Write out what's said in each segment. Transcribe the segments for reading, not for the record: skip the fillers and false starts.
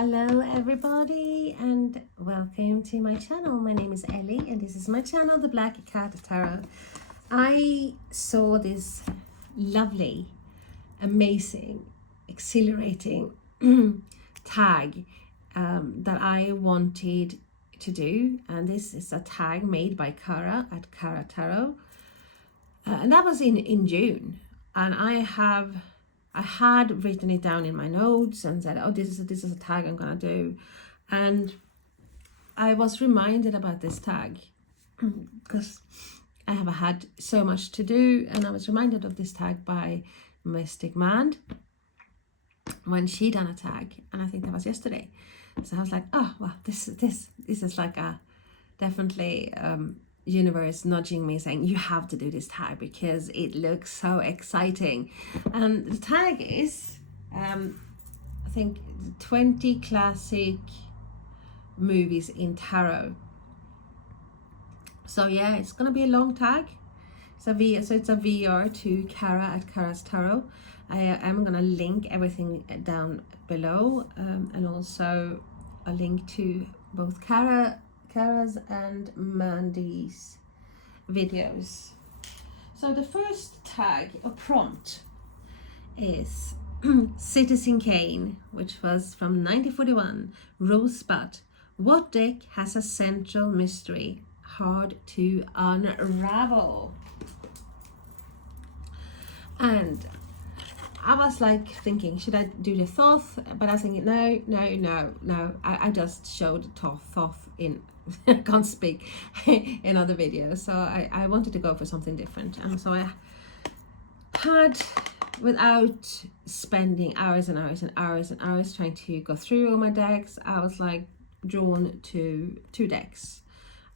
Hello everybody and welcome to my channel. My name is Ellie and this is my channel, the Black Cat Tarot. I saw this lovely, amazing, exhilarating tag that I wanted to do, and this is a tag made by Cara at Cara Tarot, and that was in June, and I had written it down in my notes and said, oh, this is a tag I'm gonna do. And I was reminded about this tag because I have had so much to do, and I was reminded of this tag by Mystic Mand when she done a tag, and I think that was yesterday. So I was like, oh well, this is like a definitely universe nudging me, saying you have to do this tag because it looks so exciting. And the tag is I think 20 classic movies in tarot. So yeah, it's gonna be a long tag. So it's a VR to Cara at Cara's Tarot. I am gonna link everything down below, and also a link to both Cara's and Mandy's videos. So the first tag or prompt is Citizen Kane, which was from 1941. Rosebud. What deck has a central mystery hard to unravel? And I was like thinking, should I do the Thoth? But I was thinking, no. I just showed Thoth in I can't speak in other videos, so I wanted to go for something different. And so I had, without spending hours and hours and hours and hours trying to go through all my decks, I was like drawn to two decks.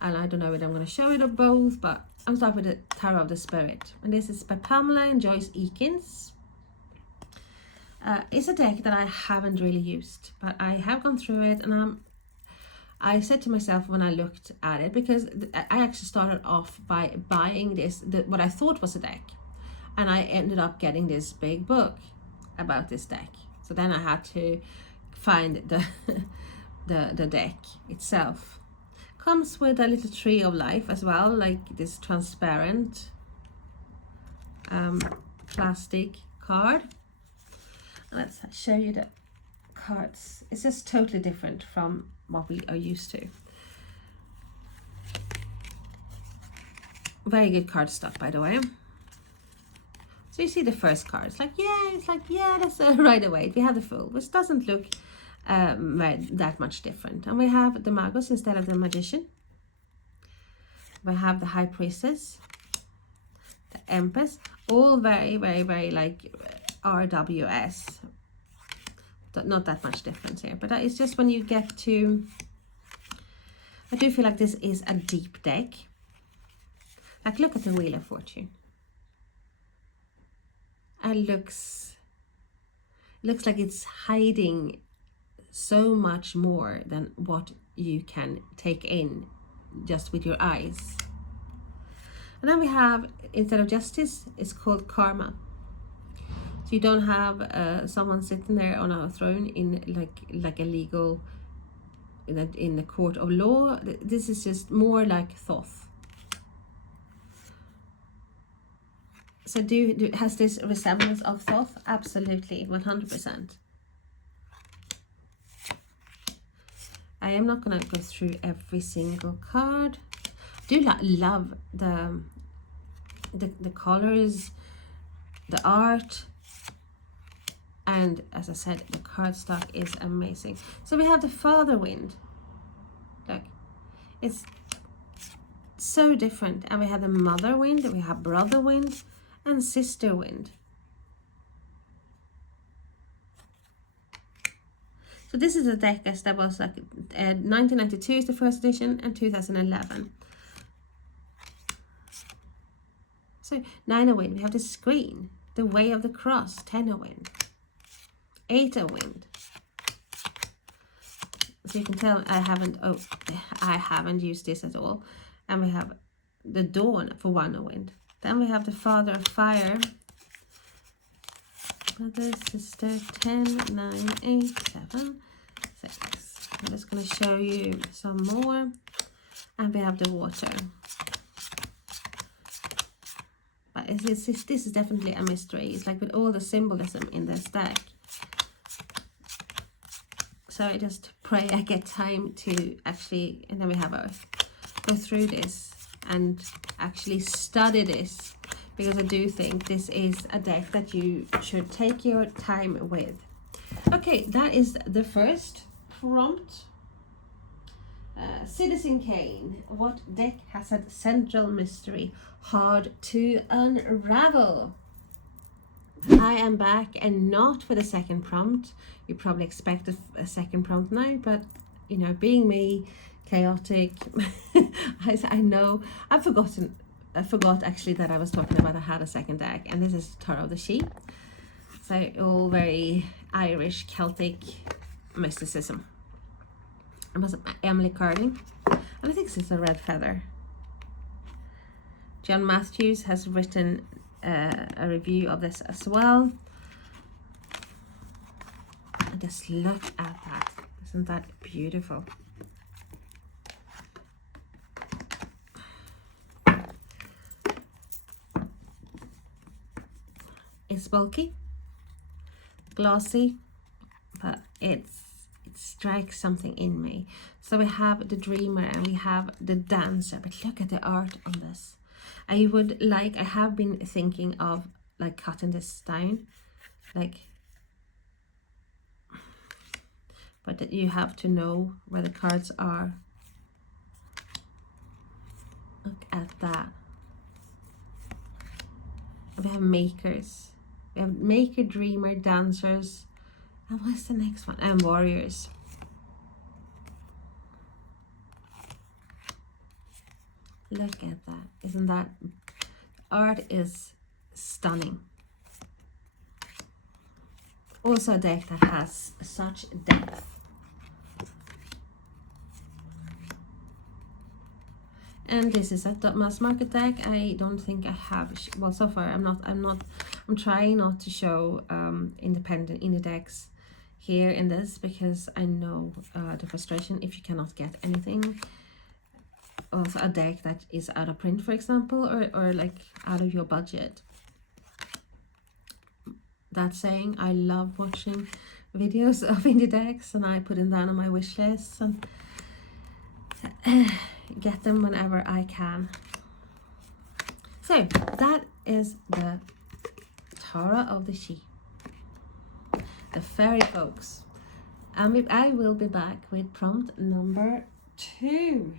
And I don't know whether I'm going to show it or both, but I'm starting with the Tarot of the Spirit. And this is by Pamela and Joyce Eakins. It's a deck that I haven't really used, but I have gone through it, and I said to myself when I looked at it, because I actually started off by buying what I thought was a deck, and I ended up getting this big book about this deck. So then I had to find the deck itself. Comes with a little tree of life as well, like this transparent plastic card. Let's show you the cards. It's just totally different from what we are used to. Very good cardstock, by the way. So you see the first card. It's like, yeah, that's right away. We have the Fool, which doesn't look that much different. And we have the Magus instead of the Magician. We have the High Priestess, the Empress, all very, very, very like RWS. Not that much difference here, but it's just when you get to, I do feel like this is a deep deck. Like, look at the Wheel of Fortune. And looks like it's hiding so much more than what you can take in just with your eyes. And then we have, instead of Justice, it's called Karma. So you don't have someone sitting there on a throne in like a legal, in the court of law. This is just more like Thoth. So has this resemblance of Thoth? Absolutely, 100%. I am not gonna go through every single card. I do love the colors, the art, and as I said, the cardstock is amazing. So we have the Father Wind. Look, it's so different. And we have the Mother Wind, we have Brother Wind, and Sister Wind. So this is a deck that was like 1992 is the first edition, and 2011. So 9 of Wind, we have the Screen, the Way of the Cross, 10 of Wind, 8 of Wind. So you can tell I haven't used this at all. And we have the Dawn for 1 of Wind. Then we have the Father of Fire, Brother, Sister, 10, 9, 8, 7, 6. I'm just going to show you some more. And we have the water. But this is definitely a mystery. It's like with all the symbolism in this deck. So I just pray I get time to actually, and then we have a go through this and actually study this, because I do think this is a deck that you should take your time with. Okay, that is the first prompt. Citizen Kane, what deck has a central mystery hard to unravel? I am back, and not for the second prompt. You probably expect a second prompt now, but you know, being me, chaotic, I know I forgot actually that I was talking about I had a second deck, and this is Tarot of the Sheep. So all very Irish Celtic mysticism. It was Emily Carding, and I think this is a red feather. John Matthews has written a review of this as well. And just look at that. Isn't that beautiful? It's bulky, glossy, but it strikes something in me. So we have the dreamer and we have the dancer, but look at the art on this. I have been thinking of like cutting this down, like, but you have to know where the cards are. Look at that. We have makers. We have maker, dreamer, dancers, and what's the next one? And warriors. Look at that. Isn't that art is stunning. Also a deck that has such depth. And this is a mass market deck. I don't think I have, well, so far I'm trying not to show independent indie decks here in this, because I know the frustration if you cannot get anything. Also a deck that is out of print, for example, or like out of your budget. That saying, I love watching videos of indie decks, and I put them down on my wish list and get them whenever I can. So that is the Tarot of the Sheep, the fairy folks. And I will be back with prompt number 2.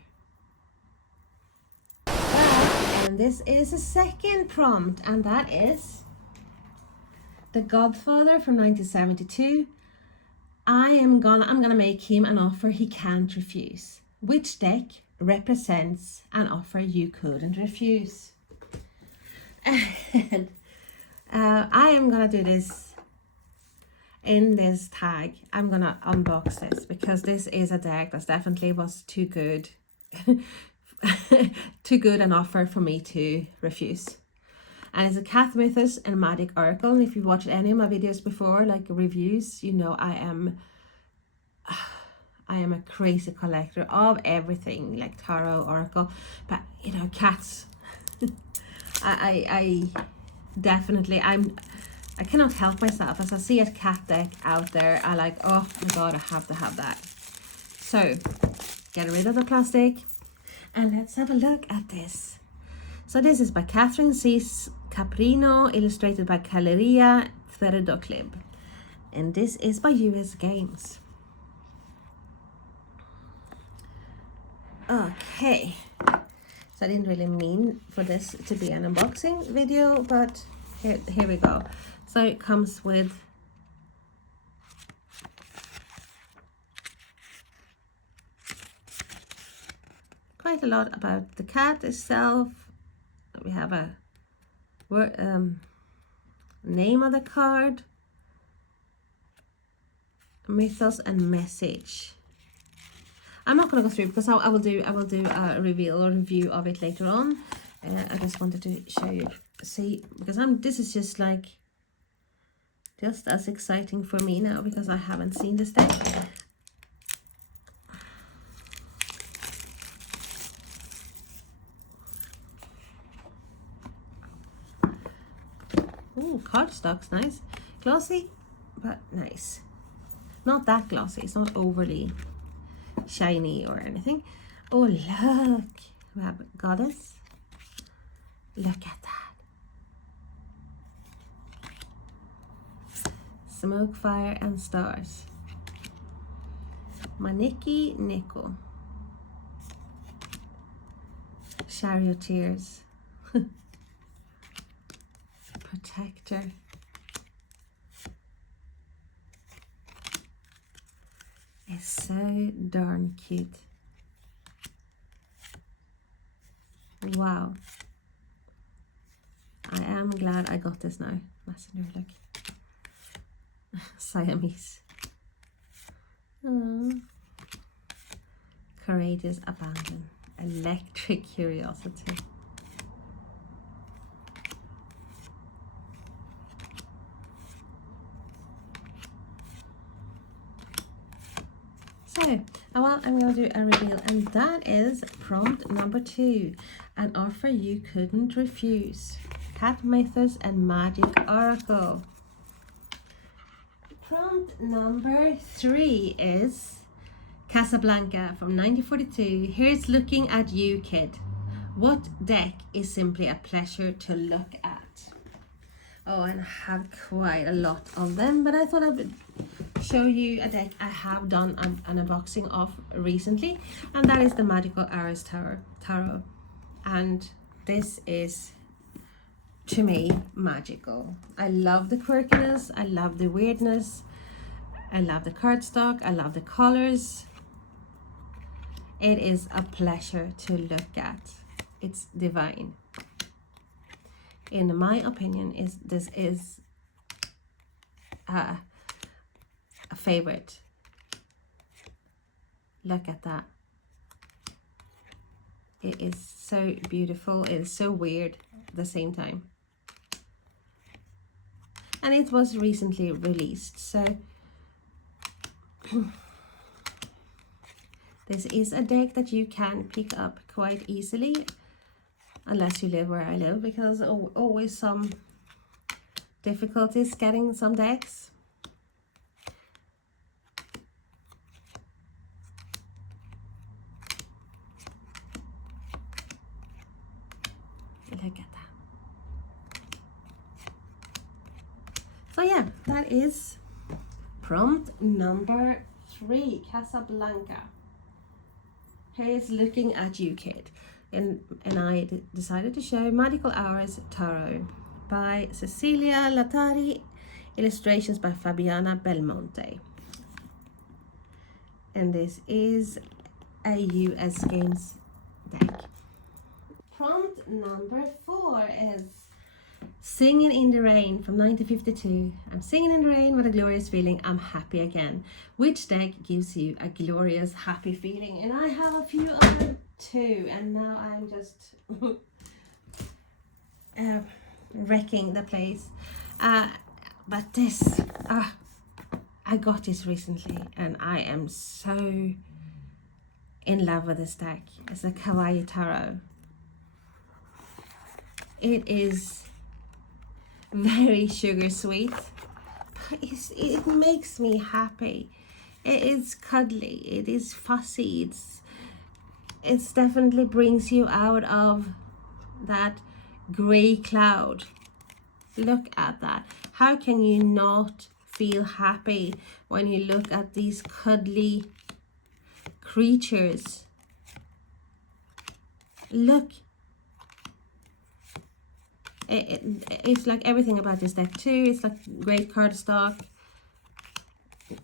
And this is a second prompt, and that is The Godfather from 1972. I'm gonna make him an offer he can't refuse. Which deck represents an offer you couldn't refuse? And I am gonna do this in this tag. I'm gonna unbox this because this is a deck that definitely was too good too good an offer for me to refuse. And it's a Cat Mythos and Magic Oracle. And if you've watched any of my videos before, like reviews, you know I am a crazy collector of everything, like tarot, oracle, but you know, cats. I definitely, I cannot help myself. As I see a cat deck out there, I like, oh my god, I have to have that. So get rid of the plastic and let's have a look at this. So this is by Catherine C. Caprino, illustrated by Galleria Vertigo, and this is by US Games. Okay, so I didn't really mean for this to be an unboxing video, but here we go. So it comes with quite a lot about the cat itself. We have a name of the card, mythos, and message. I'm not going to go through because I will do a reveal or review of it later on. I just wanted to show you, see, because this is just as exciting for me now because I haven't seen this deck. Oh, cardstock's nice. Glossy, but nice. Not that glossy. It's not overly shiny or anything. Oh, look. We have Goddess. Look at that. Smoke, fire, and stars. Maniki Nico. Charioteers. Protector. It's so darn cute. Wow. I am glad I got this now. Messenger, look. Siamese. Courageous abandon. Electric curiosity. So, well, I'm going to do a reveal, and that is prompt number 2, an offer you couldn't refuse. Cat Mythos and Magic Oracle. Prompt number 3 is Casablanca from 1942. Here's looking at you, kid. What deck is simply a pleasure to look at? Oh, and I have quite a lot of them, but I thought I would show you a deck I have done an unboxing of recently, and that is the Magical Hours Tarot. And this is, to me, magical. I love the quirkiness, I love the weirdness, I love the cardstock, I love the colors. It is a pleasure to look at. It's divine. In my opinion, this is a favorite. Look at that. It is so beautiful. It is so weird at the same time. And it was recently released, so this is a deck that you can pick up quite easily, unless you live where I live, because always some difficulties getting some decks. Look at that. So yeah, that is prompt number 3, Casablanca. Here's looking at you, kid. And I decided to show Magical Hours Tarot by Cecilia Latari, illustrations by Fabiana Belmonte. And this is a US Games deck. Prompt number 4 is Singin In The Rain from 1952. I'm singing in the rain with a glorious feeling. I'm happy again. Which deck gives you a glorious, happy feeling? And I have a few of them too. And now I'm just wrecking the place. But this, I got this recently, and I am so in love with this deck. It's a Kawaii Tarot. It is very sugar sweet, but it makes me happy. It is cuddly, it is fussy, it's definitely brings you out of that gray cloud. Look at that. How can you not feel happy when you look at these cuddly creatures? Look. It's like everything about this deck too. It's like great cardstock,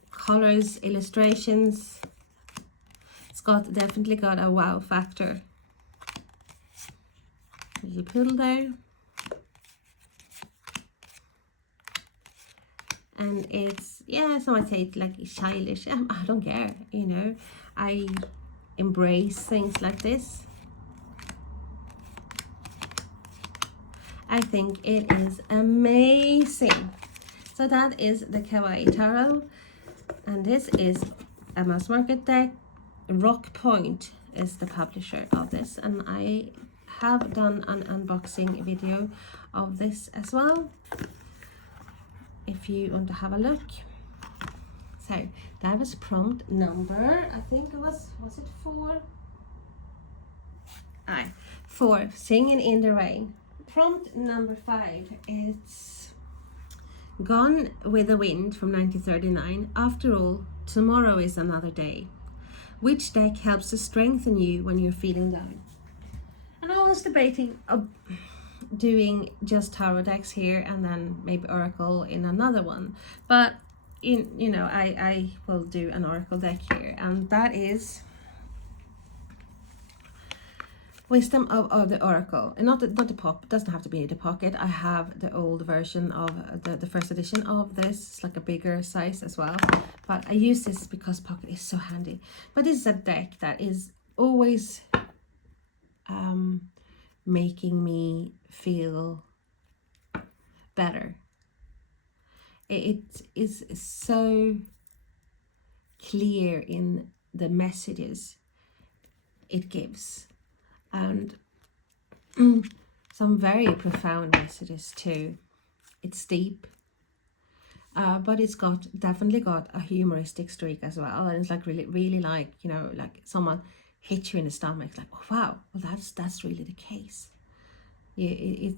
colors, illustrations. It's definitely got a wow factor. Little poodle there. And it's, yeah, someone say it's like childish. I don't care, you know. I embrace things like this. I think it is amazing. So that is the Kawaii Tarot, and this is a mass market deck. Rock Point is the publisher of this, and I have done an unboxing video of this as well. if you want to have a look. So that was prompt number, I think it was it 4? Aye, 4, Singing in the Rain. Prompt number 5 is Gone with the Wind from 1939. After all, tomorrow is another day. Which deck helps to strengthen you when you're feeling down? And I was debating doing just tarot decks here and then maybe oracle in another one, but I will do an oracle deck here, and that is Wisdom of the Oracle, and not the pop. It doesn't have to be the pocket. I have the old version of the first edition of this. It's like a bigger size as well, but I use this because pocket is so handy. But this is a deck that is always making me feel better. It is so clear in the messages it gives, and some very profound messages too. It's deep, but it's definitely got a humoristic streak as well, and it's like really like, like someone hit you in the stomach, like, oh wow, well that's really the case. It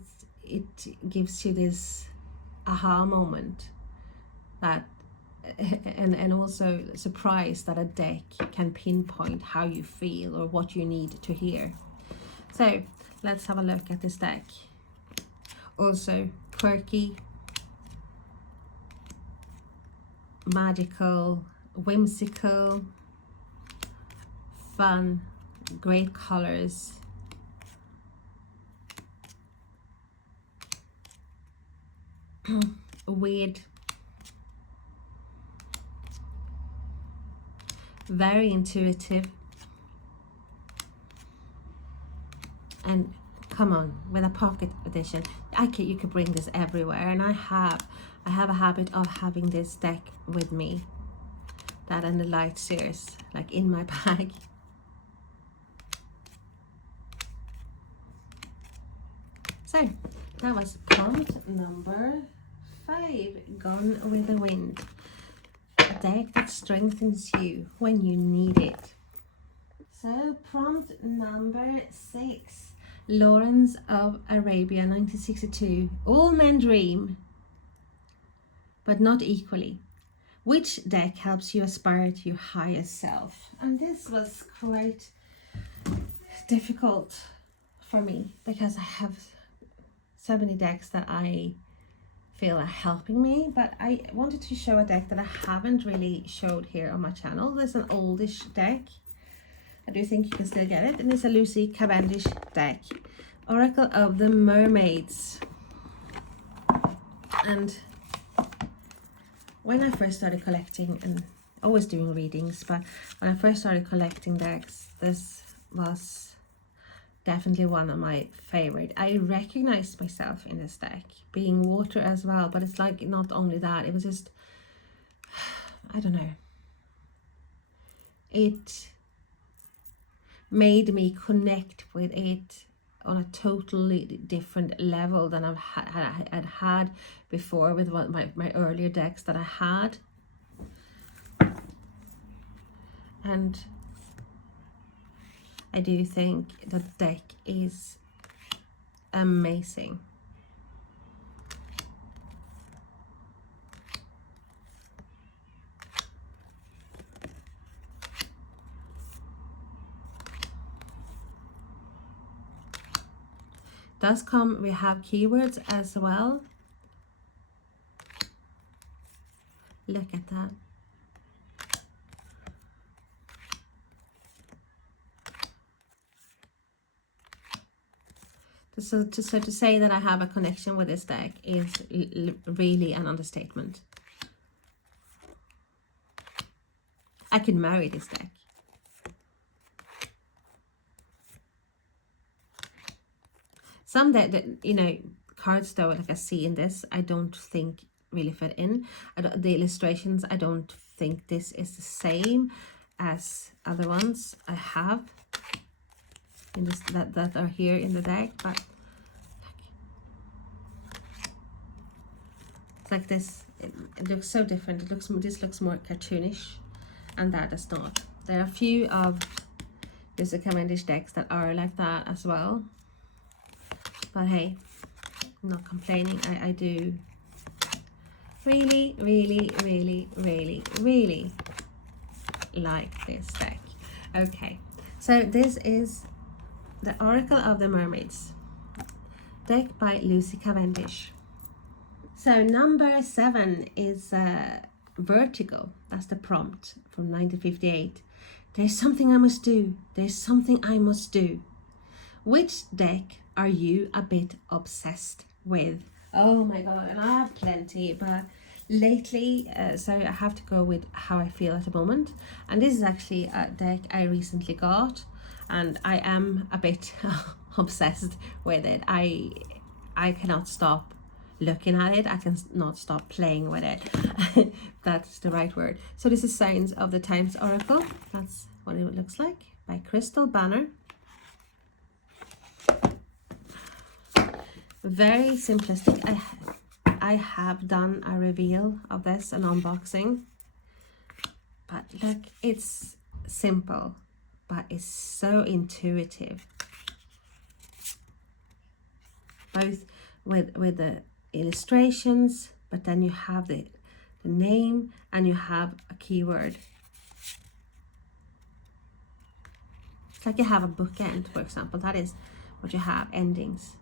gives you this aha moment, that and also surprise that a deck can pinpoint how you feel or what you need to hear. So let's have a look at this deck. Also quirky, magical, whimsical, fun, great colors. Weird, very intuitive, and come on, with a pocket edition, you could bring this everywhere. And I have a habit of having this deck with me, that and the light series, like in my bag. So that was prompt number 5, Gone with the Wind. A deck that strengthens you when you need it. So prompt number 6, Lawrence of Arabia, 1962. All men dream, but not equally. Which deck helps you aspire to your highest self? And this was quite difficult for me, because I have so many decks that I feel are helping me, but I wanted to show a deck that I haven't really showed here on my channel. There's an oldish deck. I do think you can still get it, and it's a Lucy Cavendish deck, Oracle of the Mermaids. And when I first started collecting, and always doing readings, but when I first started collecting decks, this was definitely one of my favorite. I recognized myself in this deck, being water as well, but it's like not only that, it was just, I don't know, it made me connect with it on a totally different level than I'd had before with my earlier decks that I had. And I do think the deck is amazing. Does come, we have keywords as well. Look at that. So to say that I have a connection with this deck is really an understatement. I could marry this deck. Some that cards though, like I see in this, I don't think really fit in. The illustrations, I don't think this is the same as other ones I have in this that are here in the deck, but it's like this. it looks so different. This looks more cartoonish, and that does not. There are a few of the Cavendish decks that are like that as well, but hey, I'm not complaining. I do really like this deck. Okay, so this is the Oracle of the Mermaids deck by Lucy Cavendish. So number 7 is Vertigo. That's the prompt from 1958. There's something I must do. There's something I must do. Which deck are you a bit obsessed with? Oh my god, and I have plenty, but lately, so I have to go with how I feel at the moment. And this is actually a deck I recently got, and I am a bit obsessed with it. I cannot stop looking at it. I cannot stop playing with it. That's the right word. So this is Signs of the Times Oracle. That's what it looks like, by Crystal Banner. Very simplistic. I have done a reveal of this, an unboxing, but look, it's simple, but it's so intuitive, both with the illustrations, but then you have the name and you have a keyword. It's like you have a bookend, for example. That is what you have, endings.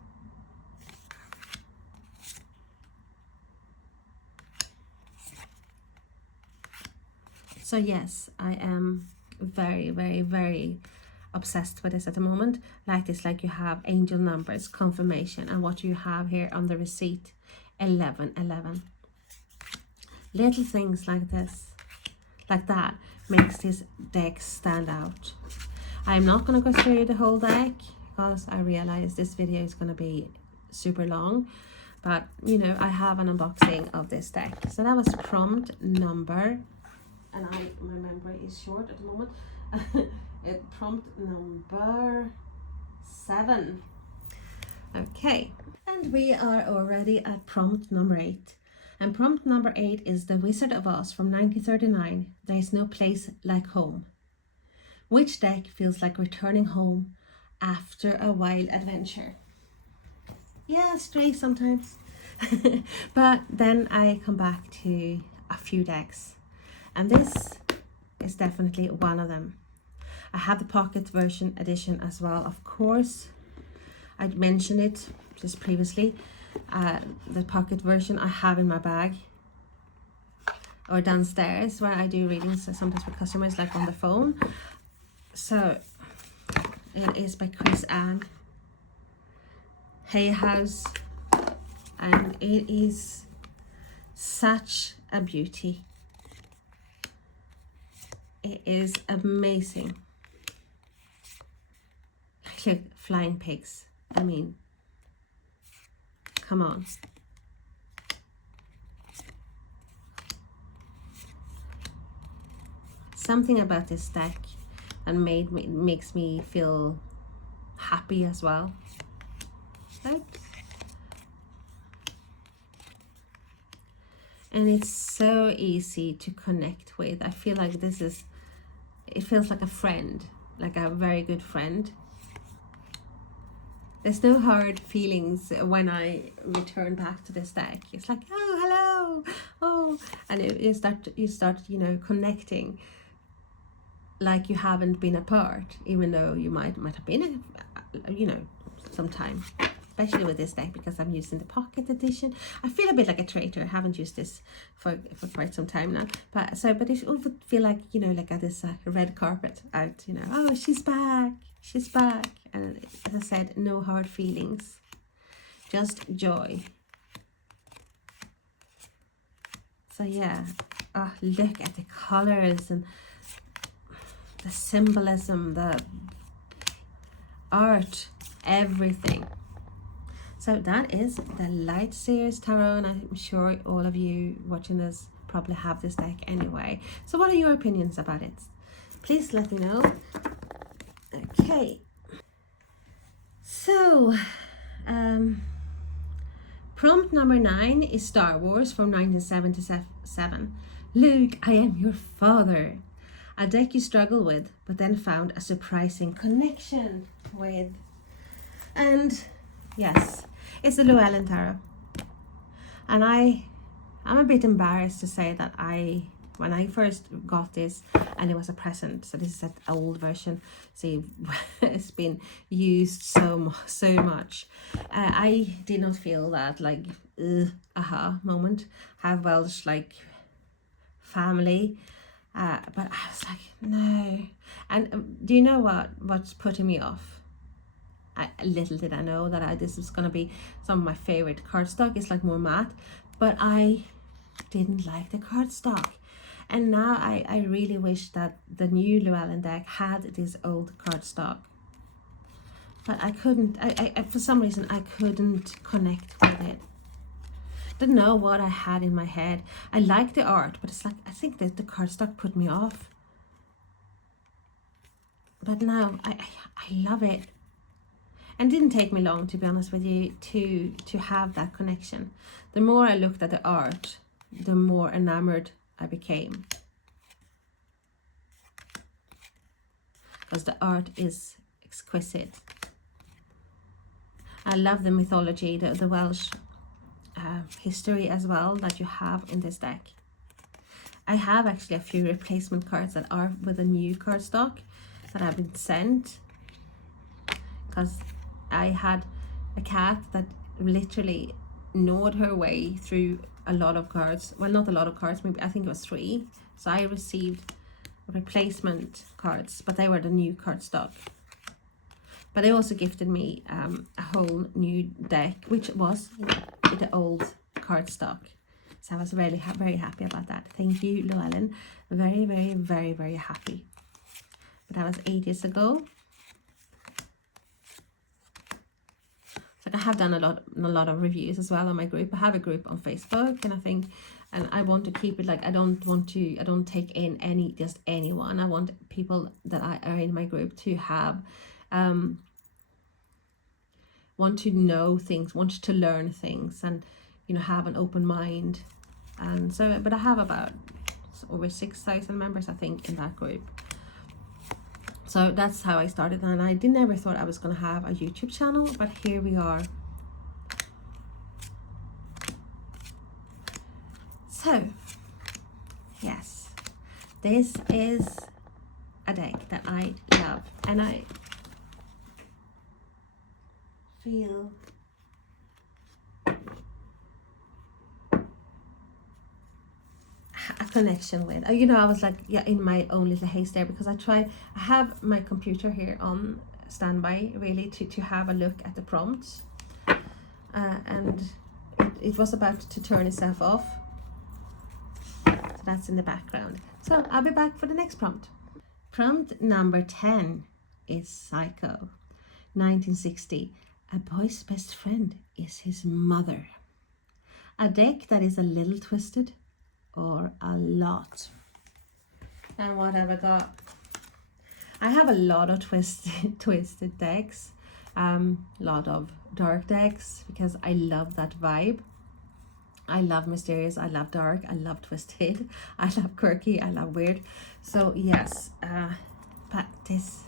So yes, I am very obsessed with this at the moment. Like this, like you have angel numbers, confirmation, and what you have here on the receipt, 1111. Little things like this, like that, makes this deck stand out. I'm not going to go through the whole deck because I realize this video is going to be super long, but you know, I have an unboxing of this deck. So that was prompt number, and my memory is short at the moment. Prompt number 7. Okay, and we are already at prompt number 8. And prompt number 8 is The Wizard of Oz from 1939. There is no place like home. Which deck feels like returning home after a wild adventure? Yeah, stray sometimes. But then I come back to a few decks, and this is definitely one of them. I have the pocket version edition as well, of course. I mentioned it just previously. The pocket version I have in my bag or downstairs where I do readings sometimes for customers, like on the phone. So it is by Chris Ann, Hay House, and it is such a beauty. It is amazing. Look, flying pigs. I mean, come on. Something about this deck and makes me feel happy as well. Oops. And it's so easy to connect with. I feel like it feels like a friend, like a very good friend. There's no hard feelings when I return back to this deck. It's like, oh, hello, oh, and you start, you know, connecting like you haven't been apart, even though you might have been, you know, sometime. Especially with this deck, because I'm using the pocket edition. I feel a bit like a traitor. I haven't used this for quite some time now, but it would feel like, you know, like this red carpet out, you know, oh, she's back, and as I said, no hard feelings, just joy. So yeah, oh, look at the colors and the symbolism, the art, everything. So that is the Light Seers Tarot, and I'm sure all of you watching this probably have this deck anyway. So what are your opinions about it? Please let me know. Okay. So, Prompt number 9 is Star Wars from 1977. Luke, I am your father. A deck you struggle with, but then found a surprising connection with. And yes, it's the Llewellyn Tarot. And I'm a bit embarrassed to say that when I first got this, and it was a present, so this is an old version, so it's been used so much. I did not feel that like aha moment. Have Welsh like family, but I was like no. And do you know what's putting me off? Little did I know that this was gonna be some of my favorite cardstock. It's like more matte, but I didn't like the cardstock. And now I really wish that the new Llewellyn deck had this old cardstock. But I couldn't, I for some reason, I couldn't connect with it. Didn't know what I had in my head. I like the art, but it's like, I think that the cardstock put me off. But now, I love it. And it didn't take me long, to be honest with you, to have that connection. The more I looked at the art, the more enamored I became, because the art is exquisite. I love the mythology, the Welsh history as well that you have in this deck. I have actually a few replacement cards that are with a new cardstock that have been sent, because I had a cat that literally gnawed her way through a lot of cards. Well, not a lot of cards, maybe I think it was 3. So I received replacement cards, but they were the new cardstock. But they also gifted me a whole new deck, which was the old cardstock. So I was really very happy about that. Thank you, Llewellyn. Very happy. But that was ages ago. I have done a lot of reviews as well on my group. I have a group on Facebook, and I want to keep it like, I don't take in just anyone. I want people that are in my group to have want to know things, want to learn things, and have an open mind. And so, but I have about over 6,000 members, I think, in that group. So that's how I started, and I never thought I was going to have a YouTube channel, but here we are. So, yes, this is a deck that I love, and I feel a connection with. I was like, yeah, in my own little haste there, because I have my computer here on standby, really, to have a look at the prompts, and it was about to turn itself off, so that's in the background. So I'll be back for the next prompt. Prompt number 10 is Psycho. 1960. A boy's best friend is his mother. A deck that is a little twisted, or a lot. And what have I got? I have a lot of twisted decks, lot of dark decks, because I love that vibe. I love mysterious, I love dark, I love twisted, I love quirky, I love weird. So yes, but this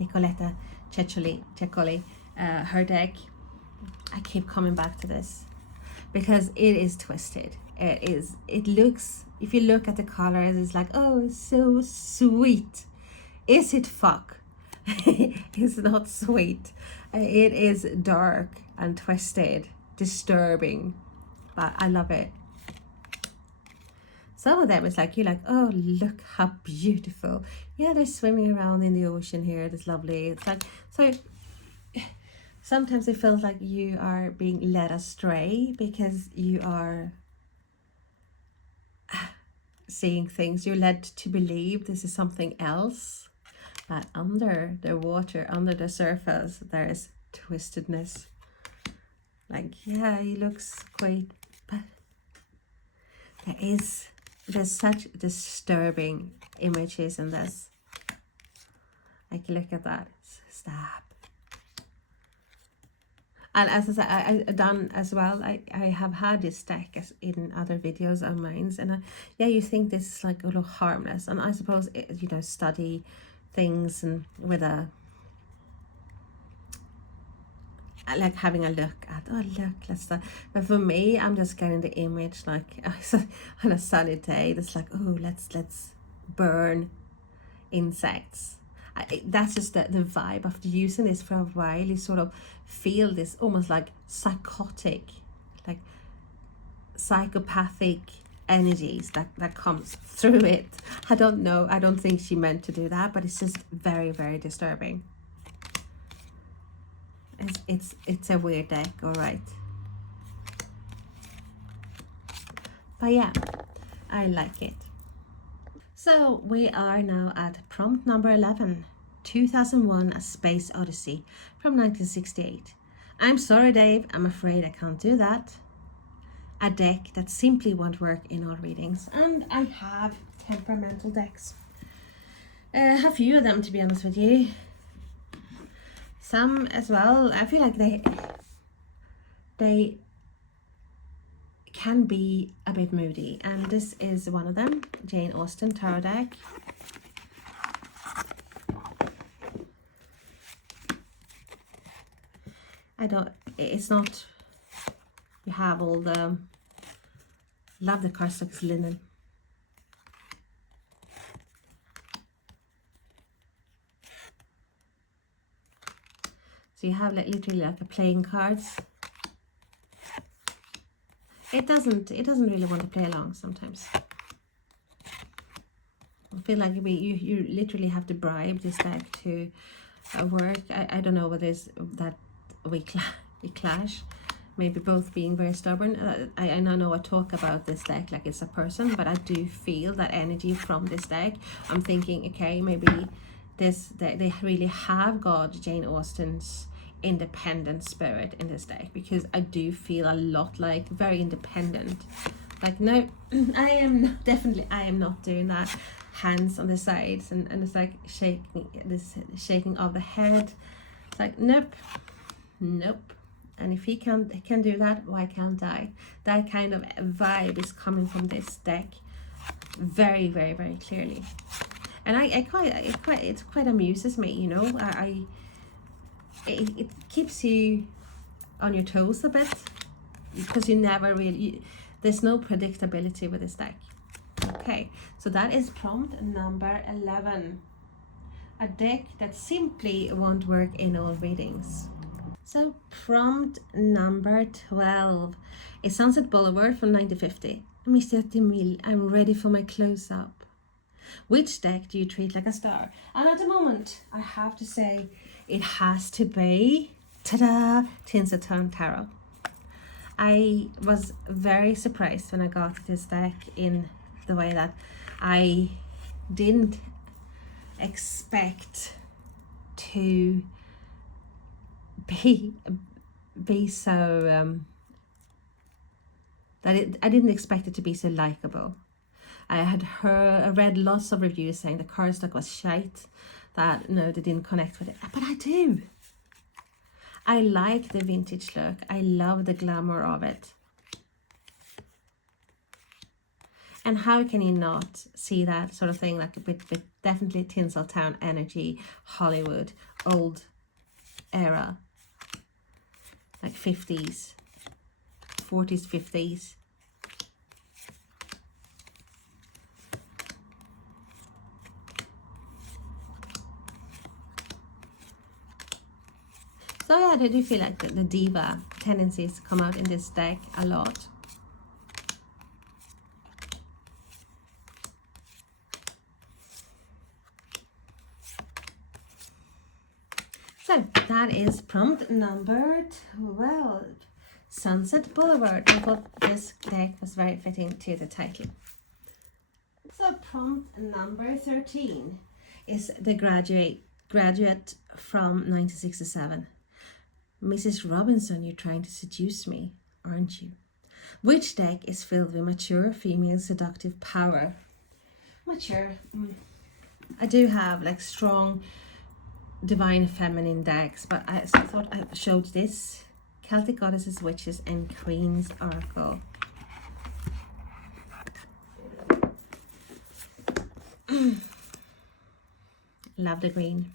Nicoletta Cecoli, her deck, I keep coming back to this because it is twisted. It looks, if you look at the colors, it's like, oh, it's so sweet. Is it fuck? It's not sweet. It is dark and twisted, disturbing, but I love it. Some of them is like, you're like, oh, look how beautiful. Yeah, they're swimming around in the ocean here. It's lovely. It's like, so sometimes it feels like you are being led astray because you are seeing things. You're led to believe this is something else. But under the water, under the surface, there is twistedness. Like, yeah, he looks great, but there's such disturbing images in this. Like, look at that. Stab. And as I said, I done as well. I have had this deck as in other videos of mine, and yeah, you think this is like a little harmless, and I suppose it, you know, study things and with a like having a look at, oh look, let's start. But for me, I'm just getting the image like on a sunny day. It's like, oh, let's burn insects. That's just the vibe after using this for a while. You sort of feel this almost like psychotic, like psychopathic energies that comes through it. I don't know, I don't think she meant to do that, but it's just very, very disturbing. It's a weird deck, all right. But yeah, I like it. So we are now at prompt number 11, 2001 A Space Odyssey from 1968. I'm sorry, Dave, I'm afraid I can't do that. A deck that simply won't work in all readings. And I have temperamental decks. A few of them, to be honest with you. Some as well, I feel like they can be a bit moody, and this is one of them, Jane Austen tarot deck. It's not, you have all the, love the cardstock linen. So you have like literally like a playing cards. It doesn't really want to play along sometimes. I feel like you literally have to bribe this deck to work. I don't know whether it's that we clash. Maybe both being very stubborn. I know I talk about this deck like it's a person, but I do feel that energy from this deck. I'm thinking, okay, maybe they really have got Jane Austen's independent spirit in this deck, because I do feel a lot like very independent. Like, no, I am not doing that. Hands on the sides, and it's like shaking of the head. It's like, nope. And if he can do that, why can't I? That kind of vibe is coming from this deck very, very, very clearly. And it quite amuses me, you know. It keeps you on your toes a bit, because you never really, there's no predictability with this deck. Okay, so that is prompt number 11. A deck that simply won't work in all readings. So prompt number 12 is Sunset Boulevard from 1950. Mr. DeMille, I'm ready for my close-up. Which deck do you treat like a star? And at the moment, I have to say, it has to be, ta-da, Tinseltown Tarot. I was very surprised when I got this deck in the way that I didn't expect to be so I didn't expect it to be so likable. I read lots of reviews saying the cardstock was shite, that no, they didn't connect with it, but I do. I like the vintage look. I love the glamour of it. And how can you not see that sort of thing, like a bit definitely Tinseltown energy, Hollywood, old era, like 50s, 40s, 50s. So yeah, I do feel like the diva tendencies come out in this deck a lot. So that is prompt number 12, Sunset Boulevard. I thought this deck was very fitting to the title. So prompt number 13 is The Graduate from 1967. Mrs. Robinson, you're trying to seduce me, aren't you? Which deck is filled with mature female seductive power? Mature. I do have like strong divine feminine decks, but I thought I showed this Celtic Goddesses, Witches, and Queens Oracle. Love the green.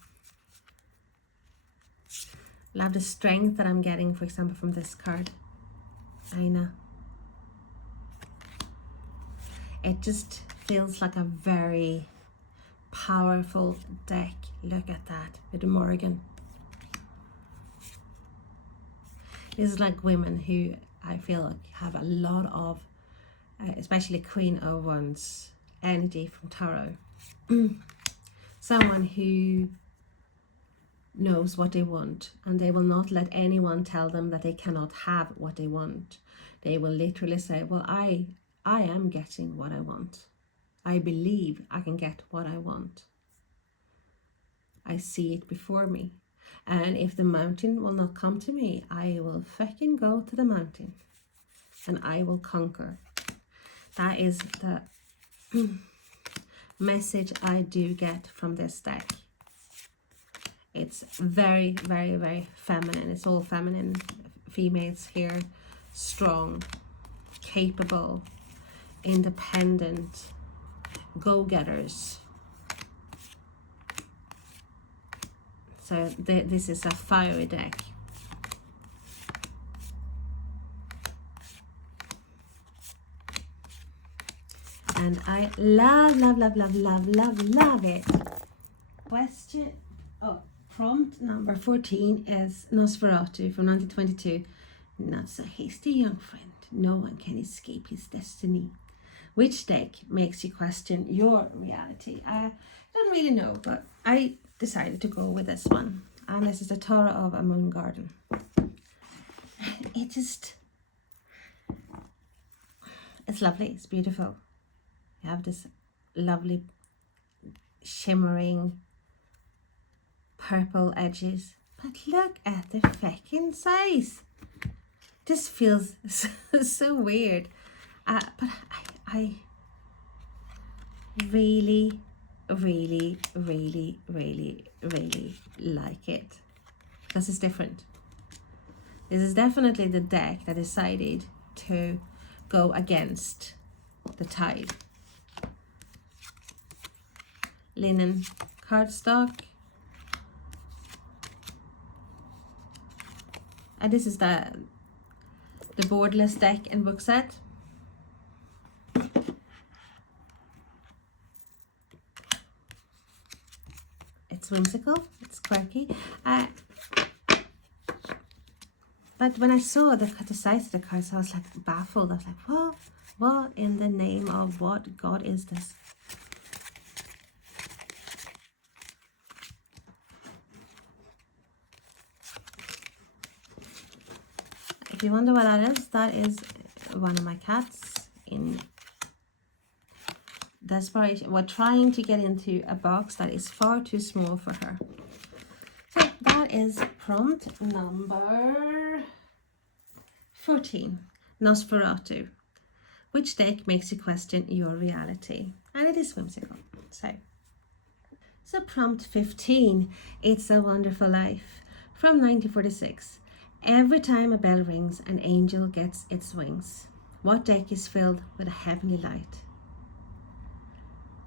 Love the strength that I'm getting, for example, from this card. Aina. It just feels like a very powerful deck. Look at that with the Morgan. This is like women who I feel like have a lot of, especially Queen of Wands energy from tarot. Someone who knows what they want, and they will not let anyone tell them that they cannot have what they want. They will literally say, well, I am getting what I want. I believe I can get what I want. I see it before me. And if the mountain will not come to me, I will fucking go to the mountain and I will conquer. That is the message I do get from this deck. It's very, very, very feminine. It's all feminine females here. Strong, capable, independent, go-getters. So this is a fiery deck. And I love, love, love, love, love, love, love it. Prompt number 14 is Nosferatu from 1922. Not so hasty, young friend. No one can escape his destiny. Which deck makes you question your reality? I don't really know, but I decided to go with this one. And this is the Torah of a Moon Garden. It's lovely. It's beautiful. You have this lovely shimmering purple edges, but look at the fucking size. This feels so weird, but I really, really, really, really, really like it because it's different. This is definitely the deck that decided to go against the tide. Linen cardstock. And this is the borderless deck and book set. It's whimsical, it's quirky. But when I saw the size of the cards, I was like baffled. I was like, what in the name of what God is this? If you wonder what that is one of my cats in desperation. We're trying to get into a box that is far too small for her. So that is prompt number 14, Nosferatu. Which deck makes you question your reality? And it is whimsical. So prompt 15, It's a Wonderful Life from 1946. Every time a bell rings, an angel gets its wings. What deck is filled with a heavenly light?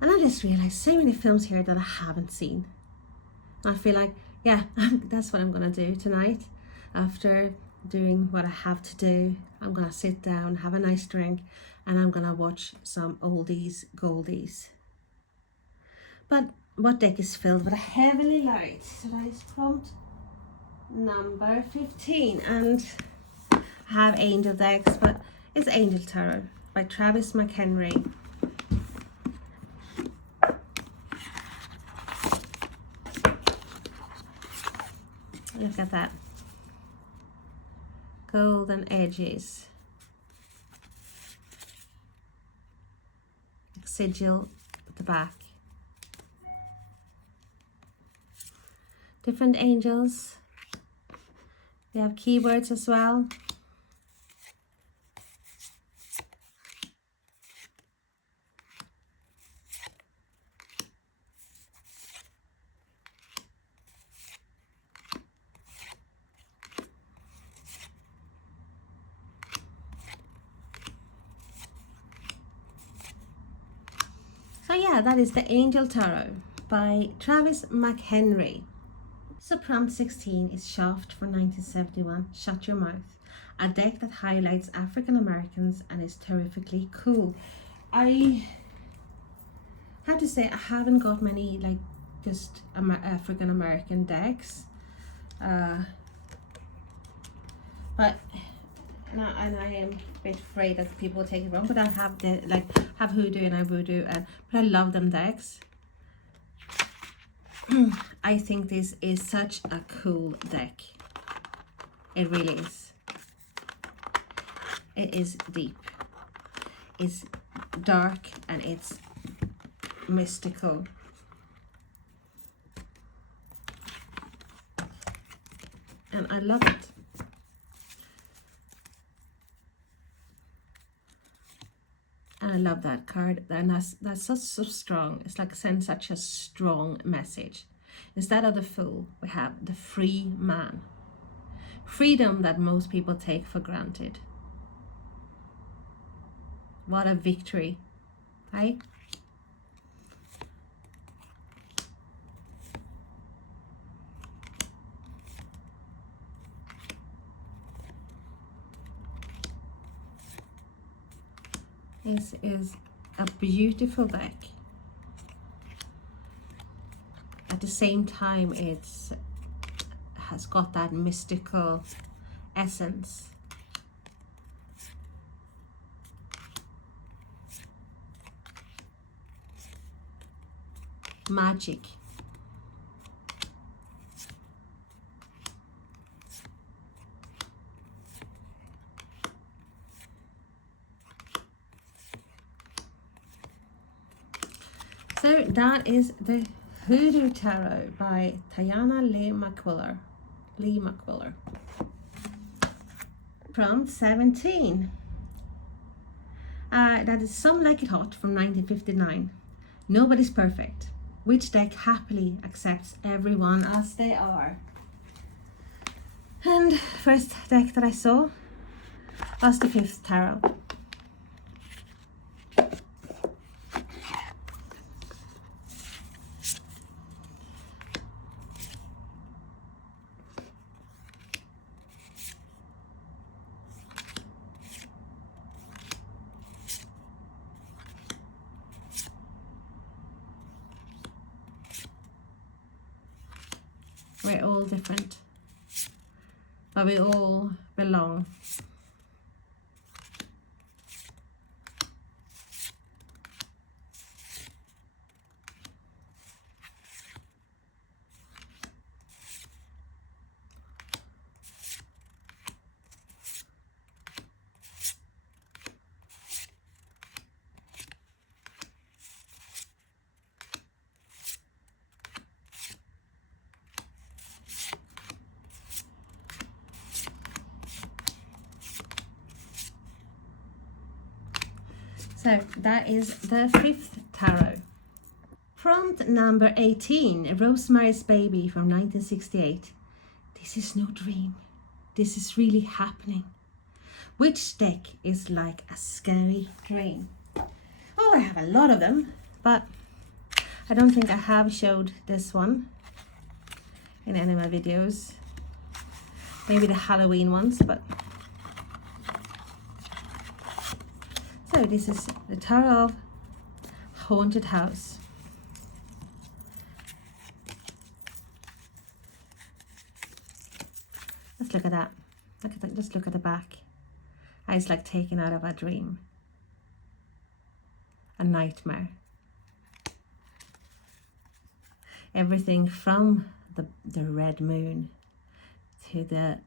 And I just realized so many films here that I haven't seen. I feel like, yeah, that's what I'm going to do tonight. After doing what I have to do, I'm going to sit down, have a nice drink, and I'm going to watch some oldies, goldies. But what deck is filled with a heavenly light? So that is prompt number 15. And I have angel decks, but it's Angel Tarot by Travis McHenry. Look at that. Golden edges. Sigil at the back. Different angels. We have keywords as well. yeah, that is the Angel Tarot by Travis McHenry. So prompt 16 is Shaft for 1971, Shut Your Mouth. A deck that highlights African Americans and is terrifically cool. I have to say I haven't got many like just African American decks. But and I am a bit afraid that people will take it wrong, but I have the have hoodoo and I voodoo, and but I love them decks. I think this is such a cool deck. It really is. It is deep. It's dark and it's mystical. And I love it. And I love that card. And that's so strong. It's like sends such a strong message. Instead of the Fool, we have the free man. Freedom that most people take for granted. What a victory, right? This is a beautiful deck. At the same time, it's has got that mystical essence. Magic. So that is the Hoodoo Tarot by Tiana Lee McQuillar. Prompt 17. That is Some Like It Hot from 1959. Nobody's perfect. Which deck happily accepts everyone as they are? And first deck that I saw was the 5th Tarot. We're all different, but we all belong. So that is the 5th Tarot. Prompt number 18, Rosemary's Baby from 1968. This is no dream. This is really happening. Which deck is like a scary dream? Oh, I have a lot of them, but I don't think I have showed this one in any of my videos. Maybe the Halloween ones, but... So this is the Tarot of Haunted House. Let's look at that. Look at that. Just look at the back. It's like taken out of a dream. A nightmare. Everything from the red moon to the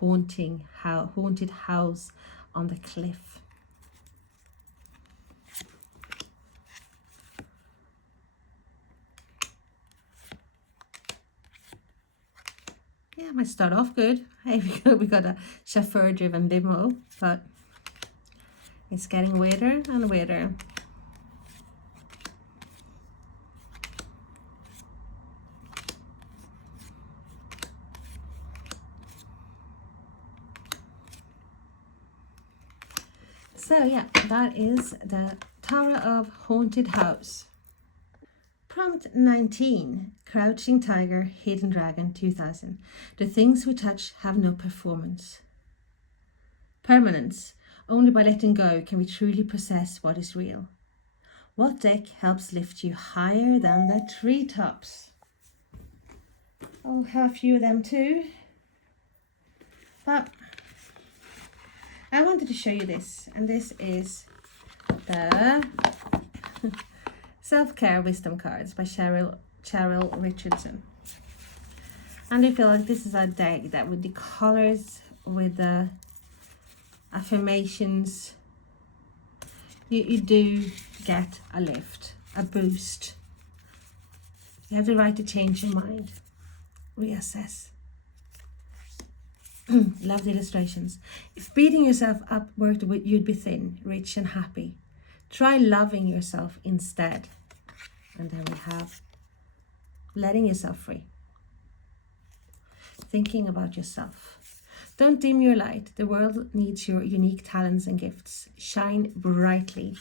haunted house on the cliff. Yeah, might start off good. Hey, we got a chauffeur-driven limo, but it's getting weirder and weirder. So yeah, that is the Tarot of Haunted House. Prompt 19. Crouching Tiger, Hidden Dragon 2000. The things we touch have no performance. Permanence. Only by letting go can we truly possess what is real. What deck helps lift you higher than the treetops? I'll have a few of them too. But I wanted to show you this, and this is the Self-Care Wisdom Cards by Cheryl Richardson. And I feel like this is a deck that with the colors, with the affirmations, you do get a lift, a boost. You have the right to change your mind, reassess. Love the illustrations. If beating yourself up worked, you'd be thin, rich and happy. Try loving yourself instead. And then we have letting yourself free. Thinking about yourself. Don't dim your light. The world needs your unique talents and gifts. Shine brightly.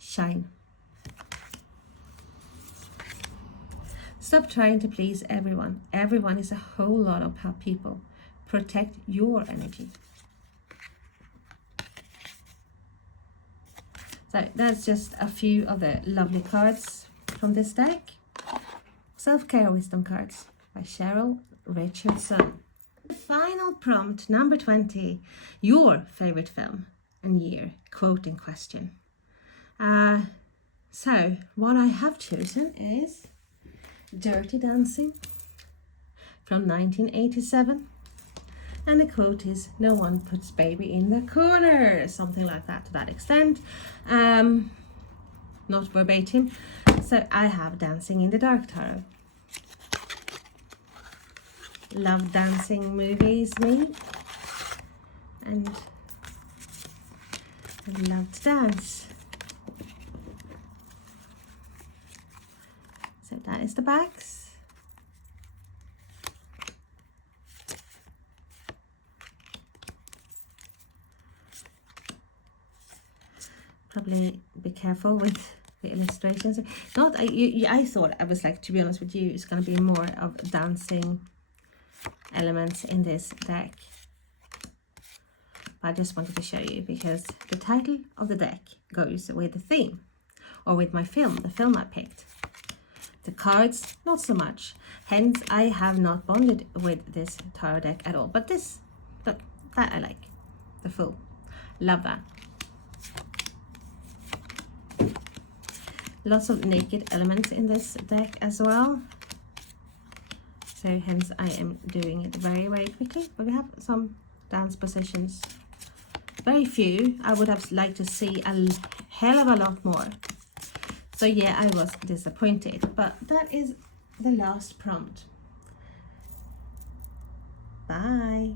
Shine. Stop trying to please everyone. Everyone is a whole lot of people. Protect your energy. So that's just a few of the lovely cards from this deck. Self-Care Wisdom Cards by Cheryl Richardson. The final prompt, number 20. Your favorite film and year, quote in question. So what I have chosen is Dirty Dancing from 1987. And the quote is, "No one puts baby in the corner." Something like that, to that extent. Not verbatim. So I have Dancing in the Dark tarot. Love dancing movies, me. And I love to dance. So that is the backs. Probably be careful with the illustrations. I thought, I was like, to be honest with you, it's going to be more of dancing elements in this deck. But I just wanted to show you because the title of the deck goes with the theme, or with my film, the film I picked. The cards, not so much. Hence, I have not bonded with this tarot deck at all. But this, look, that I like. The Fool. Love that. Lots of naked elements in this deck as well. So hence I am doing it very, very quickly. But we have some dance positions. Very few. I would have liked to see a hell of a lot more. So yeah, I was disappointed. But that is the last prompt. Bye.